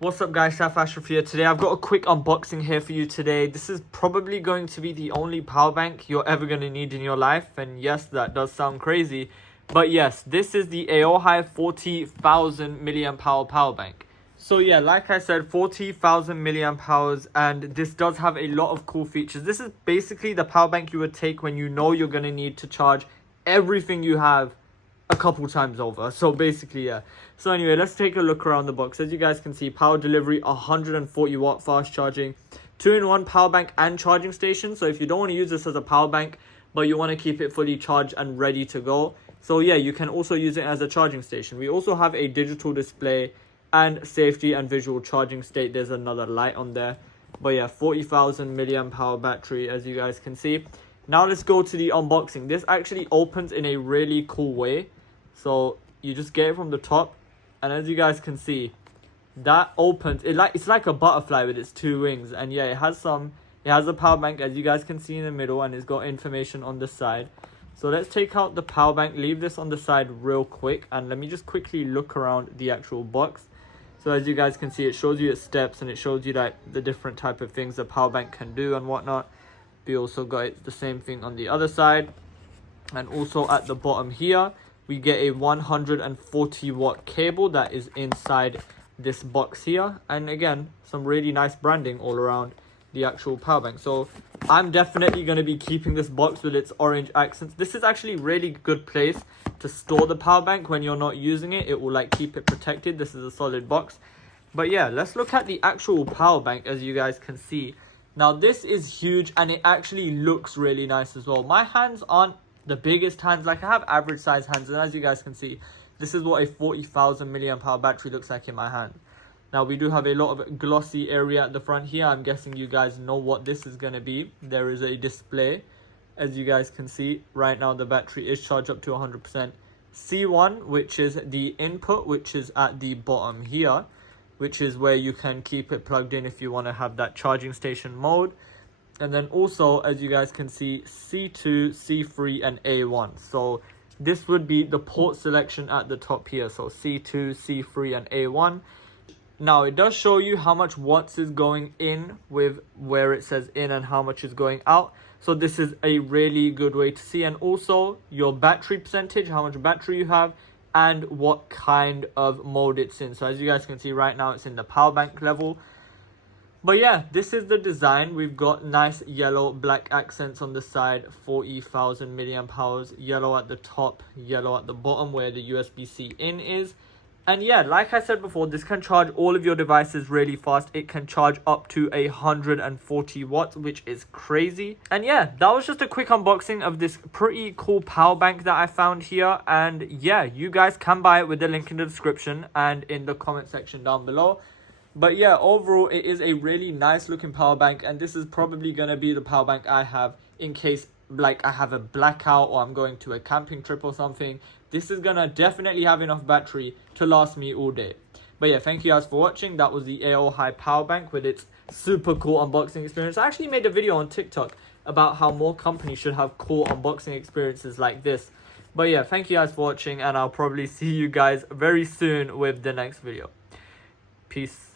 What's up guys, Saif Ashraf here. Today I've got a quick unboxing here for you today. This is probably going to be the only power bank you're ever going to need in your life. And yes, that does sound crazy. But yes, this is the AOHI 40,000 milliamp hour power bank. So yeah, like I said, 40,000 milliamp hours, and this does have a lot of cool features. This is basically the power bank you would take when you know you're going to need to charge everything you have a couple times over. So basically, yeah. So anyway, let's take a look around the box. As you guys can see, power delivery, 140 watt fast charging, 2-in-1 power bank and charging station. So if you don't want to use this as a power bank, but you want to keep it fully charged and ready to go, so yeah, you can also use it as a charging station. We also have a digital display and safety and visual charging state. There's another light on there. But yeah, 40,000 milliamp hour battery, as you guys can see. Now let's go to the unboxing. This actually opens in a really cool way. So you just get it from the top, and as you guys can see, that opens it's like a butterfly with its two wings. And yeah, it has a power bank, as you guys can see, in the middle, and it's got information on the side. So let's take out the power bank, leave this on the side real quick, and let me just quickly look around the actual box. So as you guys can see, it shows you its steps, and it shows you like the different type of things the power bank can do and whatnot. We also got the same thing on the other side, and also at the bottom here we get a 140 watt cable that is inside this box here, and again, some really nice branding all around the actual power bank. So I'm definitely going to be keeping this box with its orange accents. This is actually a really good place to store the power bank when you're not using it. It will like keep it protected. This is a solid box. But yeah, let's look at the actual power bank. As you guys can see, now this is huge, and it actually looks really nice as well. My hands aren't the biggest hands, like I have average size hands, and as you guys can see, this is what a 40,000 milliamp hour battery looks like in my hand. Now we do have a lot of glossy area at the front here. I'm guessing you guys know what this is going to be. There is a display. As you guys can see, right now the battery is charged up to 100%. C1, which is the input, which is at the bottom here, which is where you can keep it plugged in if you want to have that charging station mode. And then also, as you guys can see, C2, C3 and A1. So this would be the port selection at the top here. So C2, C3 and A1. Now it does show you how much watts is going in with where it says in and how much is going out. So this is a really good way to see. And also your battery percentage, how much battery you have, and what kind of mode it's in. So as you guys can see right now, it's in the power bank level. But yeah, this is the design. We've got nice yellow black accents on the side, 40,000 milliamp hours, yellow at the top, yellow at the bottom where the USB-C in is. And yeah, like I said before, this can charge all of your devices really fast. It can charge up to 140 watts, which is crazy. And yeah, that was just a quick unboxing of this pretty cool power bank that I found here. And yeah, you guys can buy it with the link in the description and in the comment section down below. But yeah, overall, it is a really nice looking power bank, and this is probably going to be the power bank I have in case like I have a blackout or I'm going to a camping trip or something. This is going to definitely have enough battery to last me all day. But yeah, thank you guys for watching. That was the AOHI power bank with its super cool unboxing experience. I actually made a video on TikTok about how more companies should have cool unboxing experiences like this. But yeah, thank you guys for watching, and I'll probably see you guys very soon with the next video. Peace.